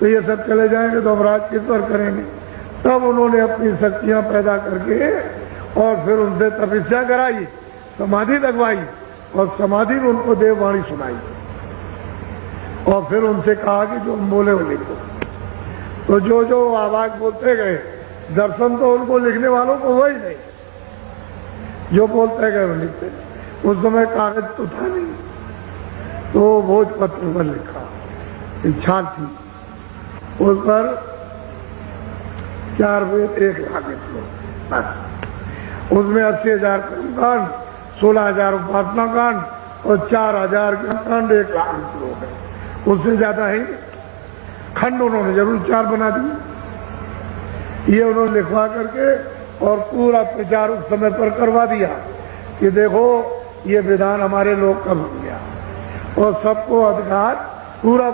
तो ये सब चले जाएंगे तो हम राज किस पर करेंगे। तब उन्होंने अपनी शक्तियां पैदा करके और फिर उनसे तपस्या कराई, समाधि लगवाई और समाधि में उनको देववाणी सुनाई और फिर उनसे कहा कि जो हम बोले वो लिखो। तो जो आवाज बोलते गए, दर्शन तो उनको लिखने वालों को हुआ ही नहीं, जो बोलते गए वो लिखते। उस समय कागज तो था नहीं, तो भोजपत्र पर लिखा, इच्छा थी उस पर 4 वेद 1 लाख श्लोक, उसमें 80,000 कर्मकांड, 16,000 उपासना कांड और 4,000 कांड, 1 लाख श्लोक है, उससे ज्यादा है। खंड उन्होंने जरूर 4 बना दिए। ये उन्होंने लिखवा करके और पूरा प्रचार उस समय पर करवा दिया कि देखो ये विधान हमारे लोक का बन गया और सबको अधिकार पूरा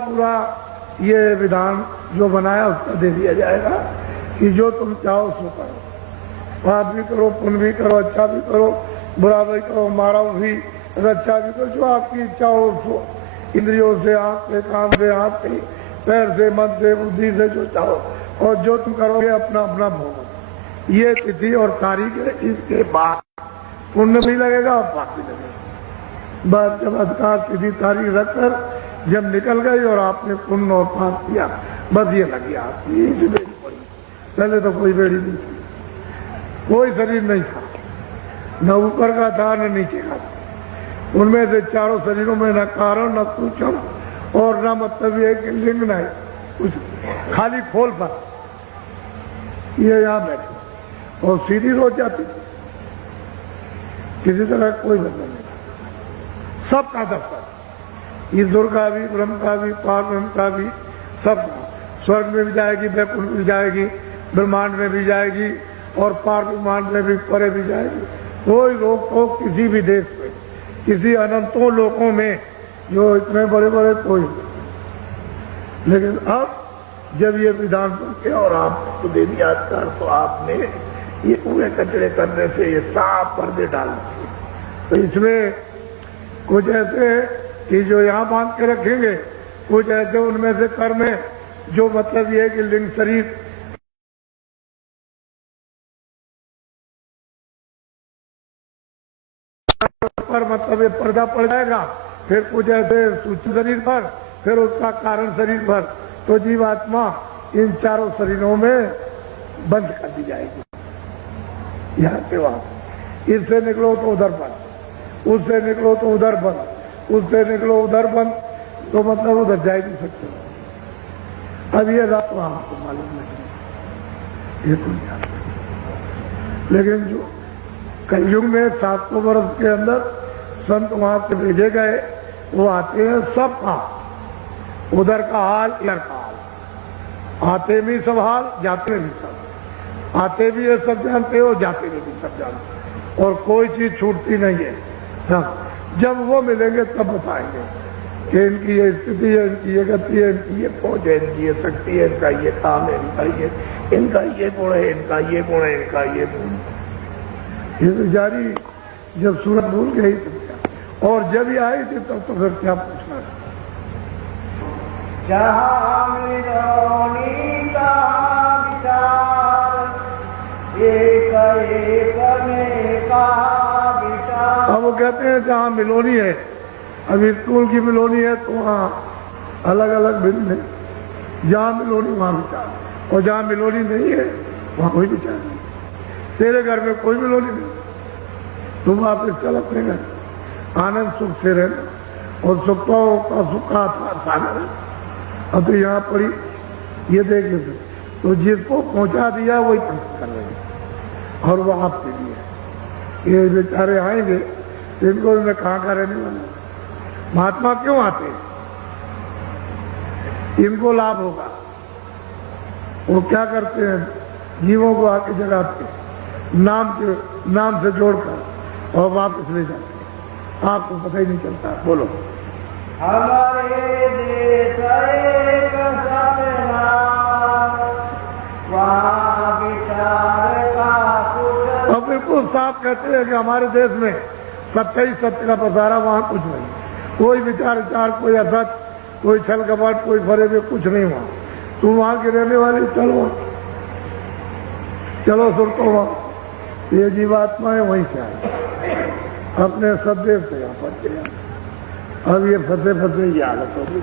ये विधान जो बनाया उसका दे दिया जाएगा कि जो तुम चाहो सो करो, पाप भी करो, पुण्य भी करो, अच्छा भी करो, बुरा भी करो, मारो भी, रक्षा भी करो, जो आपकी इच्छा हो सो, इंद्रियों से, आंख से, कान से, हाथ से, पैर से, मन से, बुद्धि से, जो चाहो और जो तुम करोगे अपना अपना भोगो। ये तिथि और तारीख है, इसके बाद पुण्य भी लगेगा और पाप भी लगेगा। बस जब अधिकार तिथि तारीख रखकर जब निकल गई और आपने पुण्य और पाप किया, बस ये लगी आपकी यही बेड़ी पड़ी। पहले तो कोई बेड़ी नहीं थी, कोई शरीर नहीं था, न ऊपर का था न नीचे का था। उनमें से चारों शरीरों में न कारण न सूचम और न मतलब ये कि लिंग नहीं, कुछ खाली खोल पर ये यहाँ बैठे और सीधी रोज जाती, किसी तरह कोई बदल नहीं, सबका दफ्तर, ईश्वर का भी, ब्रह्म का भी, पार ब्रह्म का भी, सब स्वर्ग में भी जाएगी, वैकुंठ में भी जाएगी, ब्रह्मांड में भी जाएगी और पार ब्रह्मांड में भी, परे भी जाएगी। कोई रोक टोक किसी भी देश में, किसी अनंतों लोकों में जो इतने बड़े बड़े कोई। लेकिन अब जब ये विधान बन के और आपको दे दिया कर, तो आपने ये पूरे कचरे करने से ये साफ पर्दे डाल दिए। तो इसमें कुछ ऐसे कि जो यहाँ बांध के रखेंगे, कुछ ऐसे उनमें से कर्म है जो मतलब ये है कि लिंग शरीर पर मतलब ये पर्दा पड़ जाएगा, फिर कुछ ऐसे सूक्ष्म शरीर पर, फिर उसका कारण शरीर पर। तो जीवात्मा इन चारों शरीरों में बंद कर दी जाएगी, यहाँ से वहां, इससे निकलो तो उधर बंद, उससे निकलो तो उधर बंद, उससे निकलो उधर बंद, तो मतलब उधर जा ही नहीं सकते। अब ये रात आपको मालूम नहीं, ये तो नहीं। लेकिन जो कलयुग में 700 वर्ष के अंदर संत वहां से भेजे गए, वो आते हैं सबका, उधर का हाल इधर का हाल, आते भी सब हाल, जाते भी सब, आते भी ये सब जानते हो, जाते भी सब जानते, और कोई चीज छूटती नहीं है। हाँ, जब वो मिलेंगे तब बताएंगे कि इनकी ये स्थिति है, इनकी ये गति है, इनकी ये पहुंच है, इनकी ये शक्ति है, इनका ये काम है, इनका ये गुण है, इनका ये गुण है, इनका ये गुण। ये तो जारी, जब सूरत भूल गई तो क्या, और जब ही आई थी तब तो फिर क्या पूछना। अब वो कहते हैं जहाँ मिलोनी है, अभी स्कूल की मिलोनी है तो वहाँ अलग अलग भिन्न है, जहाँ मिलोनी वहाँ विचार, और जहाँ मिलोनी नहीं है वहाँ कोई विचार नहीं। तेरे घर में कोई मिलोनी नहीं, तुम वापस चल अपने घर, आनंद सुख से रहना, और सुखों का सुख का सागर। अब तो यहाँ पड़ी ये देखिए, तो जिसको पहुंचा दिया वही प्रश्न कर रहे हैं, और वो आपके लिए ये बेचारे आएंगे, इनको मैं कहाँ का रहने वाला। महात्मा क्यों आते हैं? इनको लाभ होगा। वो क्या करते हैं, जीवों को आके जगाते, नाम से जोड़कर और वापस ले जाते, आपको पता ही नहीं चलता। बोलो। हमारे देश एक सपना, वहाँ विचार का कुछ। और बिल्कुल साफ कहते हैं कि हमारे देश में सत्य ही सत्य का पसारा, वहाँ कुछ नहीं, कोई विचार, कोई असत, कोई छल कपट, कोई फरेब, कुछ नहीं वहाँ। तुम वहां के रहने वाले, चलो चलो सुरतो वहां। ये जीवात्मा है, वहीं से आए, अपने सदैव से यहाँ पहुंच गया। अब ये फंसे फंसे ये हालत होगी।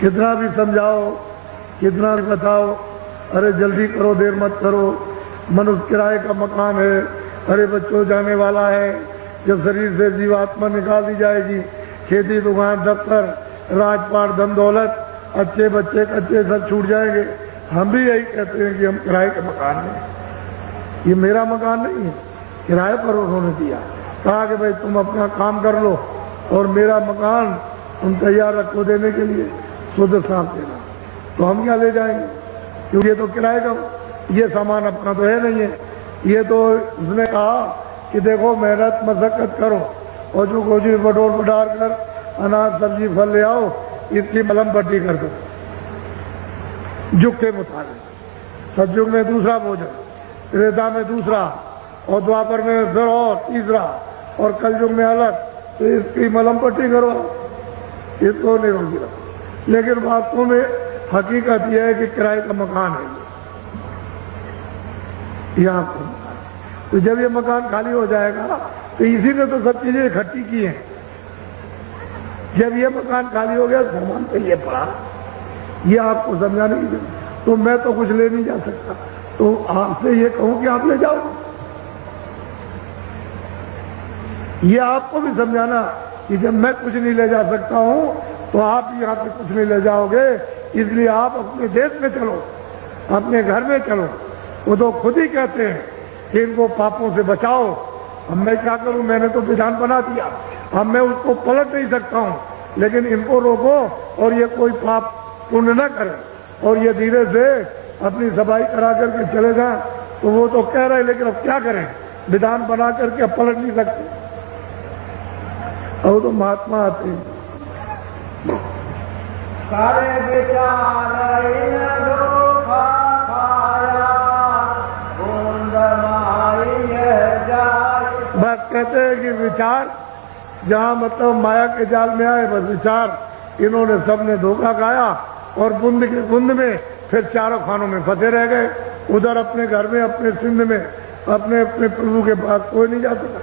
कितना भी समझाओ, कितना भी बताओ, अरे जल्दी करो, देर मत करो, मनुष्य किराए का मकान है, अरे बच्चों जाने वाला है, जब शरीर से जीवात्मा निकाल दी जाएगी, खेती दुकान दफ्तर राजपाट धन दौलत अच्छे बच्चे कच्चे सब छूट जाएंगे। हम भी यही कहते हैं कि हम किराए के मकान में, ये मेरा मकान नहीं है, किराए पर उन्होंने दिया, कहा कि भाई तुम अपना काम कर लो और मेरा मकान तुम तैयार रखो देने के लिए, शुद्ध साफ देना। तो हम क्या ले जाएंगे, क्योंकि ये तो किराए का, ये सामान अपना तो है नहीं है। ये तो उसने कहा कि देखो मेहनत मशक्कत करो और जो गोजी बटोर बटार कर अनाज सब्जी फल ले आओ, इसकी मलम पट्टी कर दो युग के मुताबिक। सतयुग में दूसरा भोजन, त्रेता में दूसरा, और द्वापर में फिर और तीसरा, और कल युग में अलग। तो इसकी मलम पट्टी करो, इसको निरोगी रखो। लेकिन वास्तव में हकीकत यह है कि किराए का मकान है यहाँ पर। तो जब ये मकान खाली हो जाएगा तो इसी ने तो सब चीजें इकट्ठी की हैं। जब ये मकान खाली हो गया सामान पे ये पड़ा, ये आपको समझाने की जरूरत। तो मैं तो कुछ ले नहीं जा सकता, तो आपसे ये कहूं कि आप ले जाओ। ये आपको भी समझाना कि जब मैं कुछ नहीं ले जा सकता हूं तो आप यहाँ से कुछ नहीं ले जाओगे, इसलिए आप अपने देश में चलो, अपने घर में चलो। वो तो खुद ही कहते हैं कि इनको पापों से बचाओ। अब मैं क्या करूं, मैंने तो विधान बना दिया, अब मैं उसको पलट नहीं सकता हूं, लेकिन इनको रोको और ये कोई पाप पुण्य न करें और ये धीरे से अपनी सफाई करा करके चले जाएं। तो वो तो कह रहे, लेकिन अब क्या करें, विधान बना करके अब पलट नहीं सकते। अब तो महात्मा आते हैं, सारे विचार इन धोखा खाया, बूंद माई जाए। बस कहते हैं कि विचार जहां मतलब माया के जाल में आए, बस विचार इन्होंने सबने धोखा खाया और बूंद के बूंद में फिर चारों खानों में फंसे रह गए। उधर अपने घर में, अपने सिंध में, अपने अपने प्रभु के पास कोई नहीं जा सकता,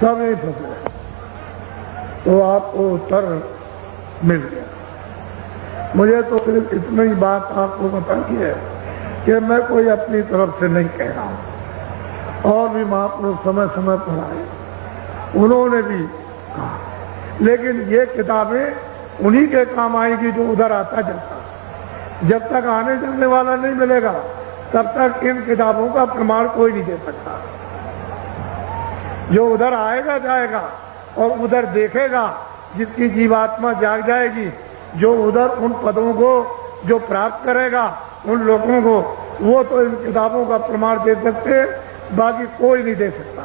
सब यही फंसे रहे। तो आपको उत्तर मिल गया। मुझे तो सिर्फ इतनी ही बात आपको बतानी है कि मैं कोई अपनी तरफ से नहीं कह रहा हूं। और भी महापुरुष समय समय पर आए, उन्होंने भी कहा, लेकिन ये किताबें उन्हीं के काम आएगी जो उधर आता जाता। जब तक आने जाने वाला नहीं मिलेगा तब तक इन किताबों का प्रमाण कोई नहीं दे सकता। जो उधर आएगा जाएगा और उधर देखेगा, जिसकी जीवात्मा जाग जाएगी, जो उधर उन पदों को जो प्राप्त करेगा, उन लोगों को, वो तो इन किताबों का प्रमाण दे सकते हैं, बाकी कोई नहीं दे सकता।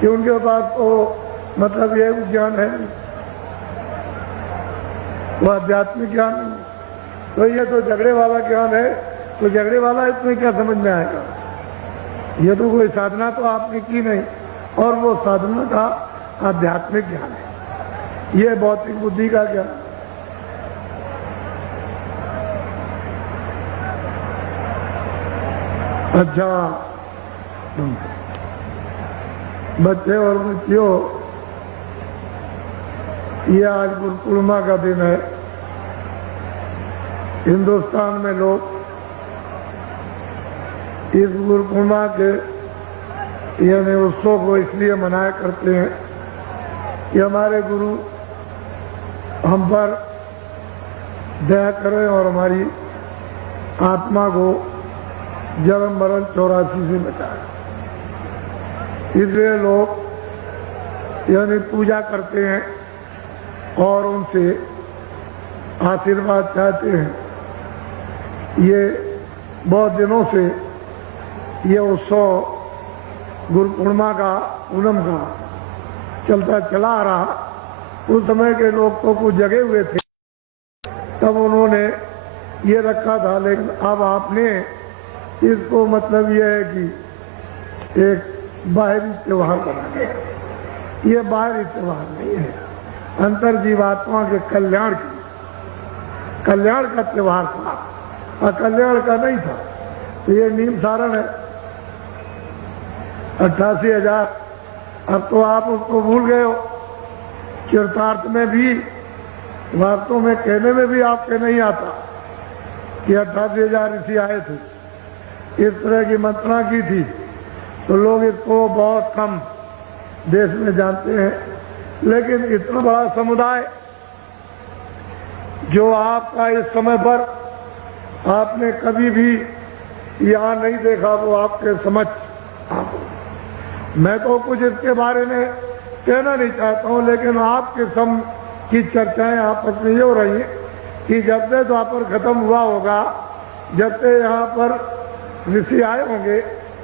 कि उनके पास तो मतलब ये ज्ञान है, वो आध्यात्मिक ज्ञान नहीं। तो ये तो झगड़े वाला ज्ञान है, तो झगड़े वाला इसमें क्या समझ में आएगा। ये तो कोई साधना तो आपने की नहीं, और वो साधना का आध्यात्मिक ज्ञान है, ये भौतिक बुद्धि का ज्ञान। अच्छा बच्चे और बच्चियों, ये आज गुरु पूर्णिमा का दिन है। हिंदुस्तान में लोग इस गुरु पूर्णिमा के यानी उत्सव को इसलिए मनाया करते हैं कि हमारे गुरु हम पर दया करें और हमारी आत्मा को जन्म मरण 84 से बचाए। इसलिए लोग यानी पूजा करते हैं और उनसे आशीर्वाद चाहते हैं। ये बहुत दिनों से ये उत्सव गुरु पूर्णिमा का, पूनम का चलता चला आ रहा। उस समय के लोग तो कुछ जगे हुए थे, तब उन्होंने ये रखा था, लेकिन अब आपने इसको मतलब ये है कि एक बाहरी त्योहार बना दिया। ये बाहरी त्योहार नहीं है, अंतर जीवात्मा के कल्याण की कल्याण का त्योहार था और कल्याण का नहीं था। तो ये नीम सारण है 88,000। अब तो आप उसको भूल गए हो। चरितार्थ में भी, वास्तव में कहने में भी आपके नहीं आता कि 88,000 ऋषि आए थे, इस तरह की मंत्रणा की थी। तो लोग इसको बहुत कम देश में जानते हैं, लेकिन इतना बड़ा समुदाय जो आपका इस समय पर आपने कभी भी यहाँ नहीं देखा, वो आपके समझ मैं तो कुछ इसके बारे में कहना नहीं चाहता हूँ, लेकिन आपके सम की चर्चाएं आपस में ये हो रही है कि जब से द्वापर खत्म हुआ होगा, जब से यहाँ पर ऋषि आए होंगे,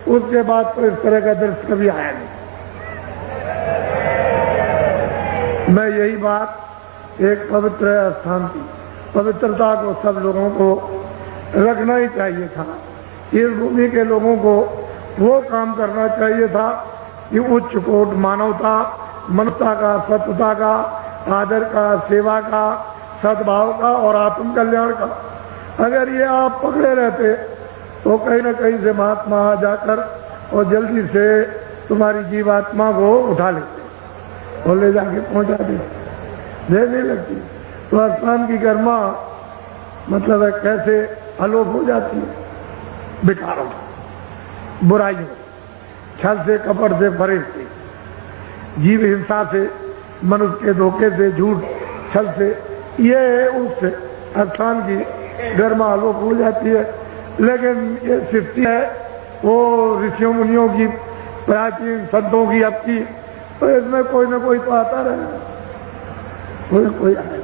उसके बाद तो इस तरह का दृश्य कभी आया नहीं। मैं यही बात एक पवित्र स्थान की पवित्रता को सब लोगों को रखना ही चाहिए था। इस भूमि के लोगों को वो काम करना चाहिए था कि उच्च कोट मानवता, मनुष्यता का, सत्यता का, आदर का, सेवा का, सद्भाव का और आत्म कल्याण का अगर ये आप पकड़े रहते तो कहीं न कहीं से महात्मा आ जाकर और जल्दी से तुम्हारी जीवात्मा को उठा लेते और ले जाके पहुंचा देते। देर नहीं लगती। तो स्थान की गर्मा मतलब है कैसे अलोप हो जाती है विकारों, बुराइयों, छल से, कपट से, फरेब से, जीव हिंसा से, मनुष्य के धोखे से, झूठ छल से, ये उस स्थान की गर्मा आलोक हो जाती है। लेकिन ये सृष्टि है वो ऋषियों मुनियों की, प्राचीन संतों की अब की, तो इसमें कोई ना कोई तो आता रहेगा, कोई कोई आएगा।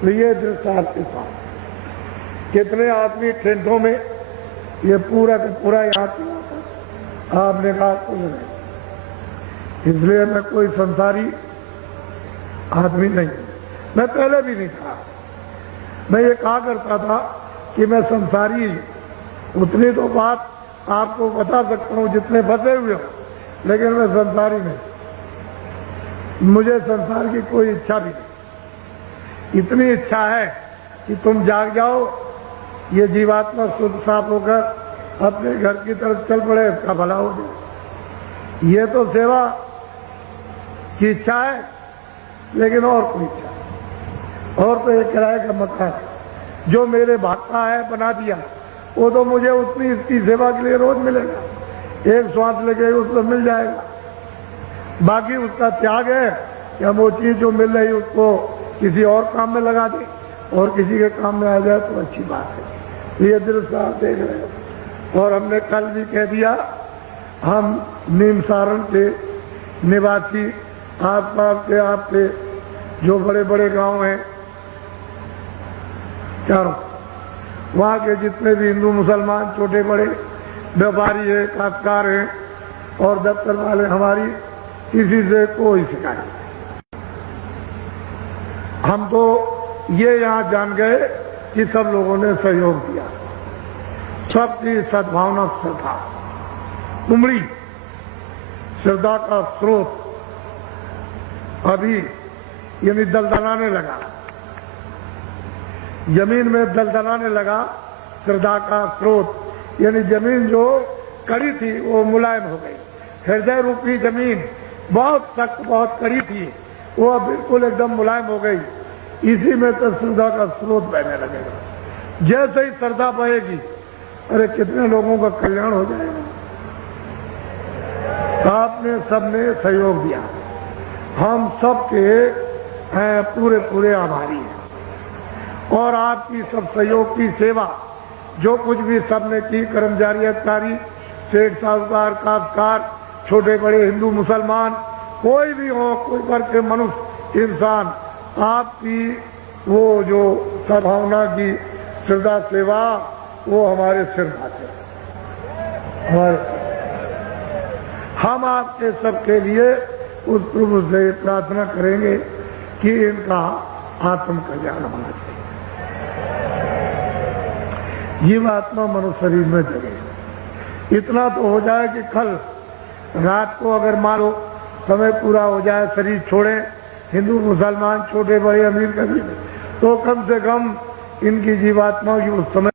तो ये दृष्टांत के साथ कितने आदमी ठेठों में ये पूरा का पूरा याद आपने कहा कुछ नहीं। इसलिए मैं कोई संसारी आदमी नहीं, मैं पहले भी नहीं था। मैं ये कहा करता था कि मैं संसारी, उतनी तो बात आपको बता सकता हूँ जितने फंसे हुए हो, लेकिन मैं संसारी नहीं। मुझे संसार की कोई इच्छा भी नहीं। इतनी इच्छा है कि तुम जाग जाओ, ये जीवात्मा शुद्ध साफ होकर अपने घर की तरफ चल पड़े, इसका भला हो जाए। ये तो सेवा की इच्छा है, लेकिन और कोई इच्छा, और तो एक किराए का मकान जो मेरे भाग का है बना दिया, वो तो मुझे उतनी इसकी सेवा के लिए रोज मिलेगा। एक श्वास लगे उसको मिल जाएगा। बाकी उसका त्याग है कि हम वो चीज जो मिल रही उसको किसी और काम में लगा दें और किसी के काम में आ जाए तो अच्छी बात है। ये दृश्य आप देख रहे हो। और हमने कल भी कह दिया, हम नीम सारण के निवासी, आसपास के आपके जो बड़े बड़े गांव हैं चारों, वहाँ के जितने भी हिंदू मुसलमान छोटे बड़े व्यापारी है, काश्तकार हैं और दफ्तर वाले, हमारी किसी से कोई शिकायत नहीं। हम तो ये यहाँ जान गए कि सब लोगों ने सहयोग दिया, सबकी सद्भावना श्रद्धा उमड़ी, श्रद्धा का स्रोत अभी यानी दलदलाने लगा, जमीन में दलदलाने लगा। श्रद्धा का स्रोत यानी जमीन जो कड़ी थी वो मुलायम हो गई। हृदय रूपी जमीन बहुत सख्त, बहुत कड़ी थी, वो अब बिल्कुल एकदम मुलायम हो गई। इसी में तो श्रद्धा का स्रोत बहने लगेगा। जैसे ही श्रद्धा बहेगी, अरे कितने लोगों का कल्याण हो जाएगा। आपने सबने सहयोग दिया, हम सबके पूरे पूरे आभारी हैं। और आपकी सब सहयोग की सेवा जो कुछ भी सबने की, कर्मचारी, अधिकारी, सेठ, साहूकार, काश्तकार, छोटे बड़े, हिंदू मुसलमान, कोई भी हो, कोई वर्ग के मनुष्य, इंसान, आपकी वो जो सद्भावना की श्रद्धा सेवा वो हमारे सिर खाते, हमारे हम आपके सबके लिए उस प्रभु से प्रार्थना करेंगे कि इनका आत्म कल्याण होना चाहिए। जीवात्मा मनुष्य शरीर में जगे, इतना तो हो जाए कि कल रात को अगर मान लो समय पूरा हो जाए, शरीर छोड़े, हिंदू मुसलमान, छोटे बड़े, अमीर गरीब, तो कम से कम इनकी जीवात्मा की उस समय